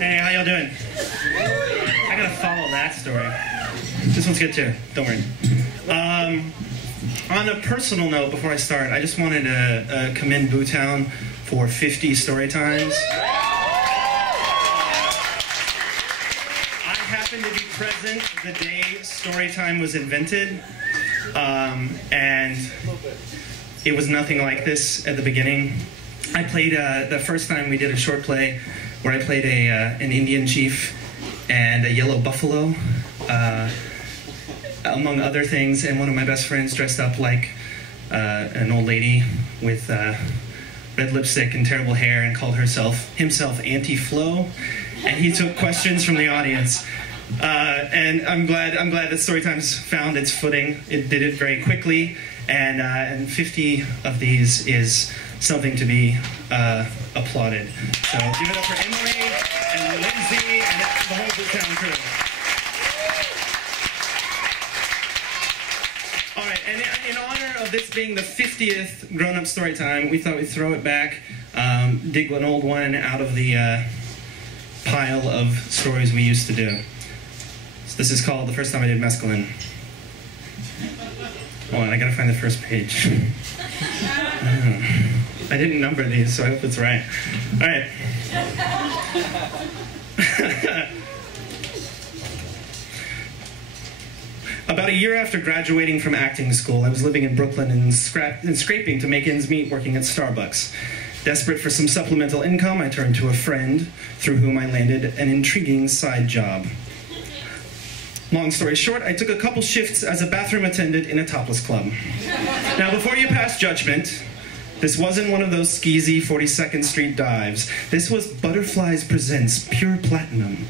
Hey, how y'all doing? I gotta follow that story. This one's good too, don't worry. On a personal note, before I start, I just wanted to commend Bootown for 50 story times. I happened to be present the day Storytime was invented, and it was nothing like this at the beginning. I played, the first time we did a short play where I played an Indian chief and a yellow buffalo, among other things, and one of my best friends dressed up like an old lady with red lipstick and terrible hair and called himself Auntie Flo, and he took questions from the audience. And I'm glad that Storytime's found its footing. It did it very quickly, and 50 of these is something to be applauded. So give it up for Emily and Lindsay and the whole Bootown crew. All right, and in honor of this being the 50th grown-up Storytime, we thought we'd throw it back, dig an old one out of the pile of stories we used to do. So this is called The First Time I Did Mescaline. Hold on, I gotta find the first page. I didn't number these, so I hope it's right. All right. About a year after graduating from acting school, I was living in Brooklyn and scraping to make ends meet working at Starbucks. Desperate for some supplemental income, I turned to a friend through whom I landed an intriguing side job. Long story short, I took a couple shifts as a bathroom attendant in a topless club. Now, before you pass judgment, this wasn't one of those skeezy 42nd Street dives. This was Butterflies Presents Pure Platinum,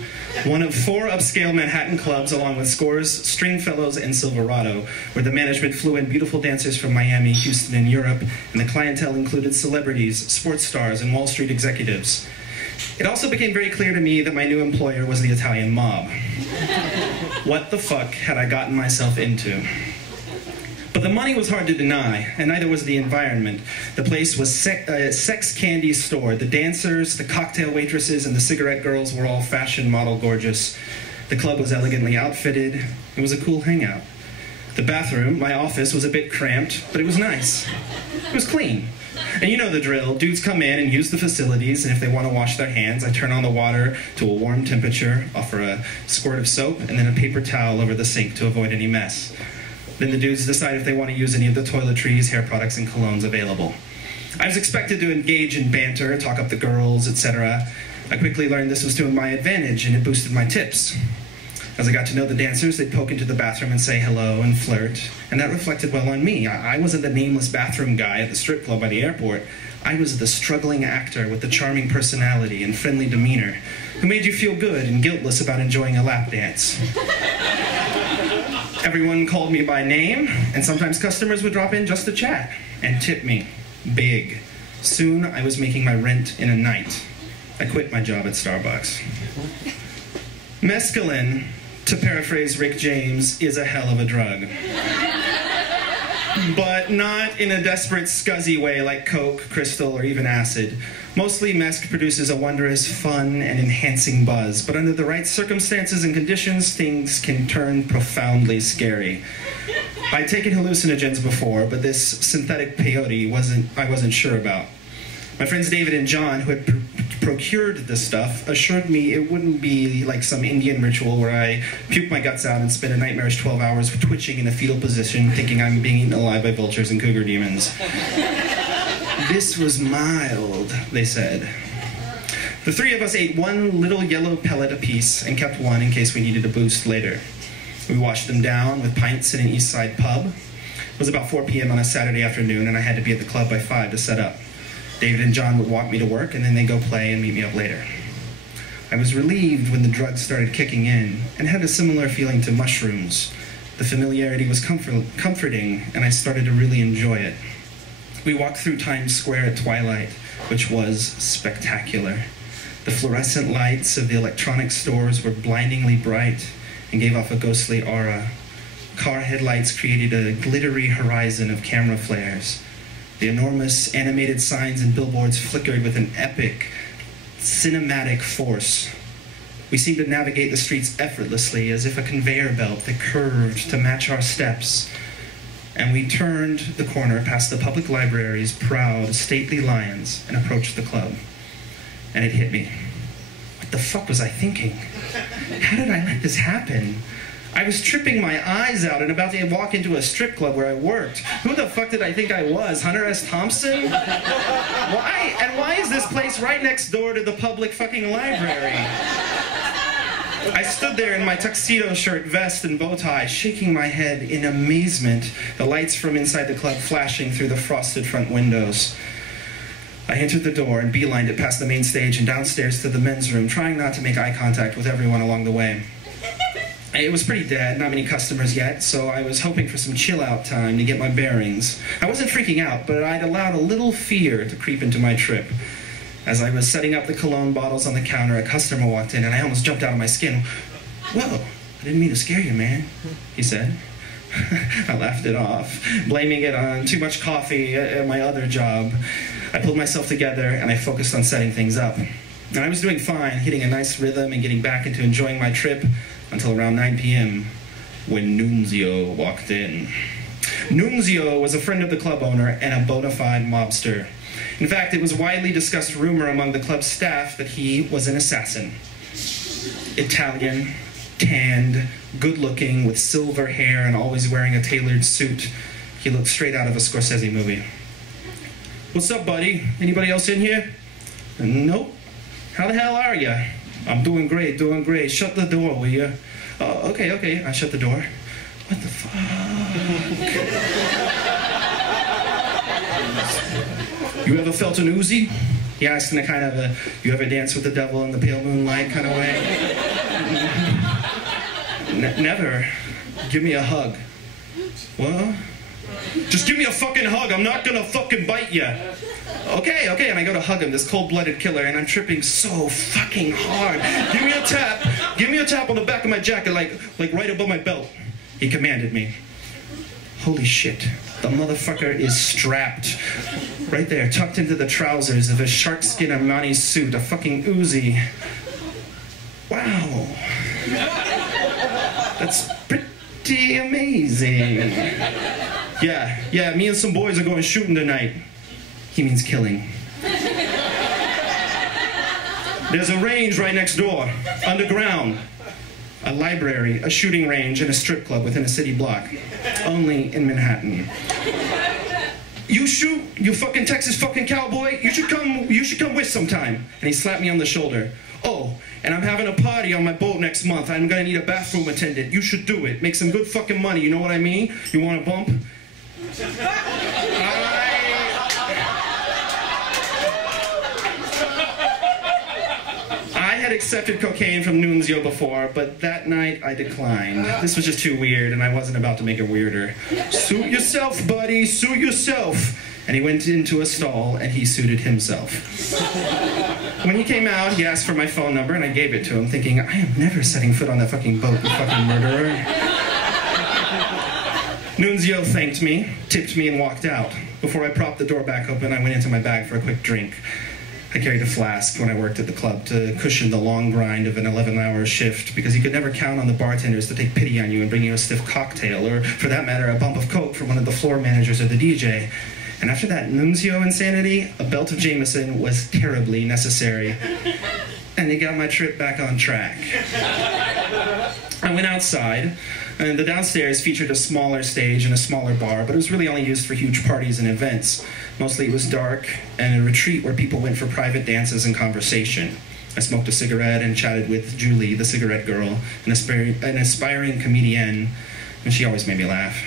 one of 4 upscale Manhattan clubs along with Scores, Stringfellows, and Silverado, where the management flew in beautiful dancers from Miami, Houston, and Europe, and the clientele included celebrities, sports stars, and Wall Street executives. It also became very clear to me that my new employer was the Italian mob. What the fuck had I gotten myself into? But the money was hard to deny, and neither was the environment. The place was a sex candy store. The dancers, the cocktail waitresses, and the cigarette girls were all fashion model gorgeous. The club was elegantly outfitted. It was a cool hangout. The bathroom, my office, was a bit cramped, but it was nice. It was clean. And you know the drill. Dudes come in and use the facilities, and if they want to wash their hands, I turn on the water to a warm temperature, offer a squirt of soap, and then a paper towel over the sink to avoid any mess. Then the dudes decide if they want to use any of the toiletries, hair products, and colognes available. I was expected to engage in banter, talk up the girls, etc. I quickly learned this was to my advantage, and it boosted my tips. As I got to know the dancers, they'd poke into the bathroom and say hello and flirt, and that reflected well on me. I wasn't the nameless bathroom guy at the strip club by the airport. I was the struggling actor with the charming personality and friendly demeanor who made you feel good and guiltless about enjoying a lap dance. Everyone called me by name, and sometimes customers would drop in just to chat and tip me big. Soon, I was making my rent in a night. I quit my job at Starbucks. Mescaline, to paraphrase Rick James, is a hell of a drug. But not in a desperate, scuzzy way like Coke, Crystal, or even acid. Mostly, mesc produces a wondrous, fun, and enhancing buzz, but under the right circumstances and conditions, things can turn profoundly scary. I'd taken hallucinogens before, but this synthetic peyote I wasn't sure about. My friends David and John, who had procured this stuff, assured me it wouldn't be like some Indian ritual where I puke my guts out and spend a nightmarish 12 hours twitching in a fetal position, thinking I'm being eaten alive by vultures and cougar demons. This was mild, they said. The 3 of us ate one little yellow pellet apiece and kept one in case we needed a boost later. We washed them down with pints in an East Side pub. It was about 4 p.m. on a Saturday afternoon, and I had to be at the club by 5 to set up. David and John would walk me to work, and then they'd go play and meet me up later. I was relieved when the drugs started kicking in, and had a similar feeling to mushrooms. The familiarity was comforting, and I started to really enjoy it. We walked through Times Square at twilight, which was spectacular. The fluorescent lights of the electronics stores were blindingly bright and gave off a ghostly aura. Car headlights created a glittery horizon of camera flares. The enormous animated signs and billboards flickered with an epic, cinematic force. We seemed to navigate the streets effortlessly, as if a conveyor belt that curved to match our steps. And we turned the corner past the public library's proud, stately lions and approached the club. And it hit me. What the fuck was I thinking? How did I let this happen? I was tripping my eyes out and about to walk into a strip club where I worked. Who the fuck did I think I was? Hunter S. Thompson? Why? And why is this place right next door to the public fucking library? I stood there in my tuxedo shirt, vest, and bow tie, shaking my head in amazement, the lights from inside the club flashing through the frosted front windows. I entered the door and beelined it past the main stage and downstairs to the men's room, trying not to make eye contact with everyone along the way. It was pretty dead, not many customers yet, so I was hoping for some chill-out time to get my bearings. I wasn't freaking out, but I'd allowed a little fear to creep into my trip. As I was setting up the cologne bottles on the counter, a customer walked in, and I almost jumped out of my skin. "Whoa, I didn't mean to scare you, man," he said. I laughed it off, blaming it on too much coffee at my other job. I pulled myself together, and I focused on setting things up. And I was doing fine, hitting a nice rhythm and getting back into enjoying my trip until around 9 p.m. when Nunzio walked in. Nunzio was a friend of the club owner and a bona fide mobster. In fact, it was widely discussed rumor among the club staff that he was an assassin. Italian, tanned, good-looking, with silver hair and always wearing a tailored suit. He looked straight out of a Scorsese movie. "What's up, buddy? Anybody else in here?" "Nope. How the hell are ya?" "I'm doing great, doing great. Shut the door, will ya?" "Oh, okay. I shut the door." What the fuck? "You ever felt an Uzi?" He asked in a kind of a, "you ever dance with the devil in the pale moonlight" kind of way. Never. Give me a hug." "What?" "Just give me a fucking hug. I'm not gonna fucking bite ya." Okay, and I go to hug him, this cold-blooded killer, and I'm tripping so fucking hard. Give me a tap on the back of my jacket, like right above my belt," he commanded me. Holy shit, the motherfucker is strapped. Right there, tucked into the trousers of his sharkskin Armani suit, a fucking Uzi. Wow. That's pretty amazing. Yeah, me and some boys are going shooting tonight. He means killing. There's a range right next door, underground. A library, a shooting range, and a strip club within a city block. Only in Manhattan. "You shoot, you fucking Texas fucking cowboy? You should come with sometime." And he slapped me on the shoulder. "Oh, and I'm having a party on my boat next month. I'm gonna need a bathroom attendant. You should do it. Make some good fucking money, you know what I mean? You want a bump?" I had accepted cocaine from Nunzio before, but that night I declined. This was just too weird, and I wasn't about to make it weirder. "Suit yourself, buddy, suit yourself." And he went into a stall, and he suited himself. When he came out, he asked for my phone number, and I gave it to him, thinking, I am never setting foot on that fucking boat, you fucking murderer. Nunzio thanked me, tipped me, and walked out. Before I propped the door back open, I went into my bag for a quick drink. I carried a flask when I worked at the club to cushion the long grind of an 11-hour shift, because you could never count on the bartenders to take pity on you and bring you a stiff cocktail, or, for that matter, a bump of coke from one of the floor managers or the DJ. And after that Nunzio insanity, a belt of Jameson was terribly necessary. And it got my trip back on track. I went outside, and the downstairs featured a smaller stage and a smaller bar, but it was really only used for huge parties and events. Mostly it was dark and a retreat where people went for private dances and conversation. I smoked a cigarette and chatted with Julie, the cigarette girl, an aspiring comedienne, and she always made me laugh.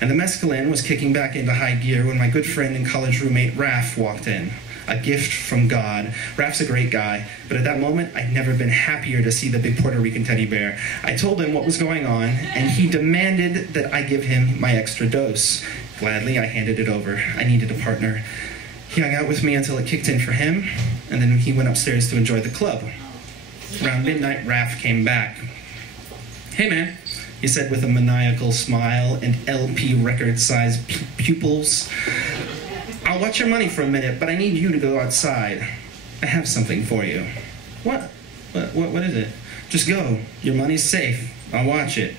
And the mescalin was kicking back into high gear when my good friend and college roommate Raph walked in. A gift from God. Raph's a great guy, but at that moment, I'd never been happier to see the big Puerto Rican teddy bear. I told him what was going on, and he demanded that I give him my extra dose. Gladly, I handed it over. I needed a partner. He hung out with me until it kicked in for him, and then he went upstairs to enjoy the club. Around midnight, Raph came back. "Hey, man," he said with a maniacal smile and LP record-sized pupils. "I'll watch your money for a minute, but I need you to go outside. I have something for you." What is it?" Just go. Your money's safe. I'll watch it.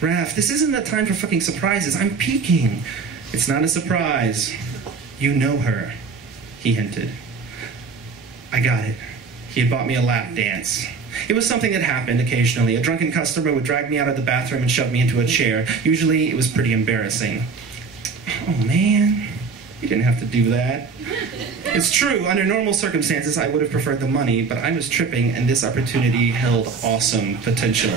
Raph, this isn't the time for fucking surprises. I'm peeking. It's not a surprise. You know her, he hinted. I got it. He had bought me a lap dance. It was something that happened occasionally. A drunken customer would drag me out of the bathroom and shove me into a chair. Usually, it was pretty embarrassing. Oh, man. You didn't have to do that. It's true, under normal circumstances, I would have preferred the money, but I was tripping, and this opportunity held awesome potential.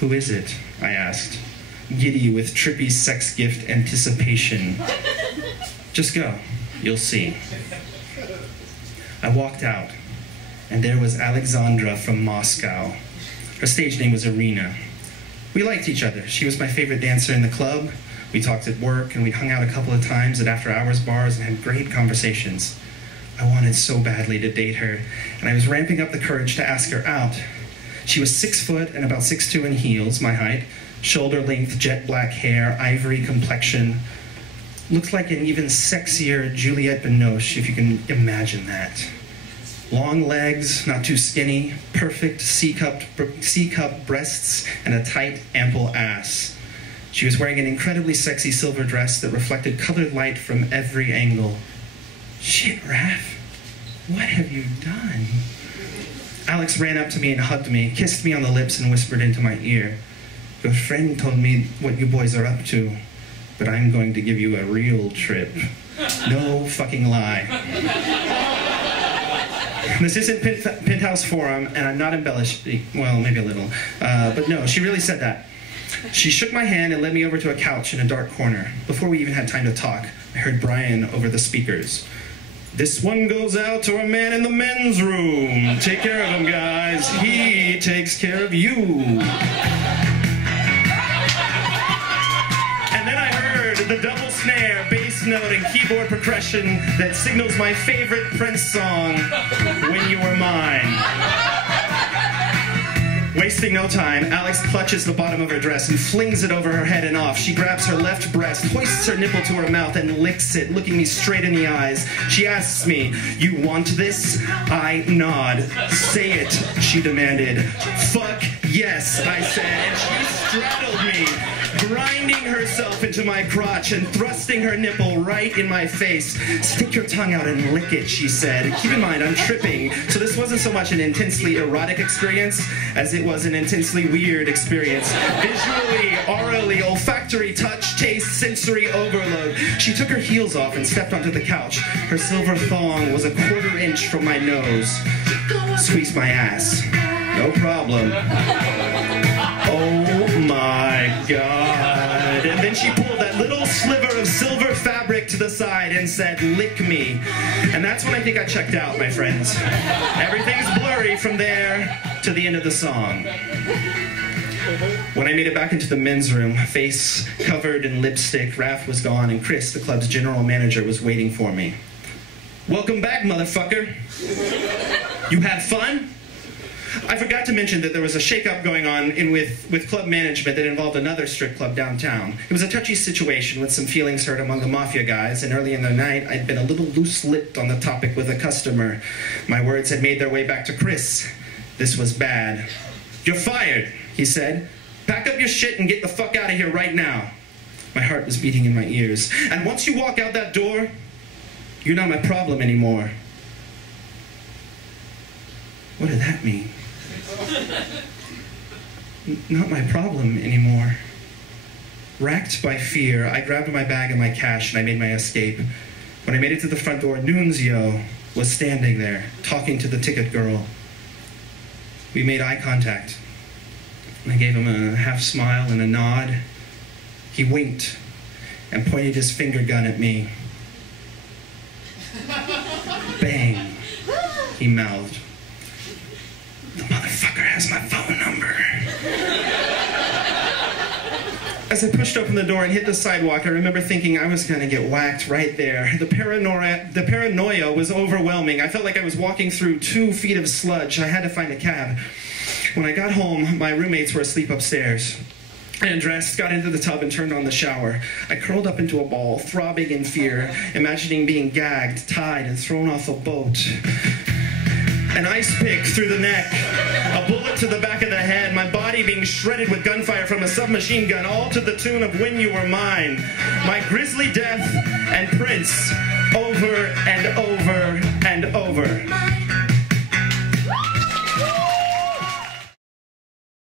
Who is it? I asked, giddy with trippy sex gift anticipation. Just go. You'll see. I walked out, and there was Alexandra from Moscow. Her stage name was Irina. We liked each other. She was my favorite dancer in the club. We talked at work, and we hung out a couple of times at after-hours bars and had great conversations. I wanted so badly to date her, and I was ramping up the courage to ask her out. She was 6 foot and about 6'2" in heels, my height, shoulder-length jet black hair, ivory complexion. Looked like an even sexier Juliette Binoche, if you can imagine that. Long legs, not too skinny, perfect C-cup breasts, and a tight, ample ass. She was wearing an incredibly sexy silver dress that reflected colored light from every angle. Shit, Raph, what have you done? Alex ran up to me and hugged me, kissed me on the lips, and whispered into my ear, "Your friend told me what you boys are up to, but I'm going to give you a real trip. No fucking lie." This isn't Penthouse Forum, and I'm not embellished. Well, maybe a little. But no, she really said that. She shook my hand and led me over to a couch in a dark corner. Before we even had time to talk, I heard Brian over the speakers. "This one goes out to our man in the men's room. Take care of him, guys. He takes care of you." And then I heard the double snare, bass note, and keyboard percussion that signals my favorite Prince song, "When You Were Mine." Wasting no time, Alex clutches the bottom of her dress and flings it over her head and off. She grabs her left breast, hoists her nipple to her mouth, and licks it, looking me straight in the eyes. She asks me, "You want this?" I nod. "Say it," she demanded. "Fuck yes," I said, and she straddled me, grinding herself into my crotch and thrusting her nipple right in my face. "Stick your tongue out and lick it," she said. Keep in mind, I'm tripping, so this wasn't so much an intensely erotic experience as it was an intensely weird experience. Visually, orally, olfactory, touch, taste, sensory overload. She took her heels off and stepped onto the couch. Her silver thong was a quarter inch from my nose. Squeezed my ass. "No problem." Oh my God. And then she pulled that little sliver of silver fabric to the side and said, "Lick me." And that's when I think I checked out, my friends. Everything's blurry from there to the end of the song. When I made it back into the men's room, face covered in lipstick, Raph was gone, and Chris, the club's general manager, was waiting for me. "Welcome back, motherfucker. You had fun?" I forgot to mention that there was a shakeup going on with club management that involved another strip club downtown. It was a touchy situation with some feelings hurt among the mafia guys, and early in the night, I'd been a little loose-lipped on the topic with a customer. My words had made their way back to Chris. This was bad. "You're fired," he said. "Pack up your shit and get the fuck out of here right now." My heart was beating in my ears. "And once you walk out that door, you're not my problem anymore." What did that mean? Not my problem anymore. Racked by fear, I grabbed my bag and my cash and I made my escape. When I made it to the front door, Nunzio was standing there, talking to the ticket girl. We made eye contact. I gave him a half smile and a nod. He winked and pointed his finger gun at me. "Bang," he mouthed. "The motherfucker has my phone number." As I pushed open the door and hit the sidewalk, I remember thinking I was gonna get whacked right there. The paranoia was overwhelming. I felt like I was walking through 2 feet of sludge. I had to find a cab. When I got home, my roommates were asleep upstairs. I undressed, got into the tub, and turned on the shower. I curled up into a ball, throbbing in fear, imagining being gagged, tied, and thrown off a boat. An ice pick through the neck, a bullet to the back of the head, my body being shredded with gunfire from a submachine gun, all to the tune of When You Were Mine. My grisly death and Prince, over and over and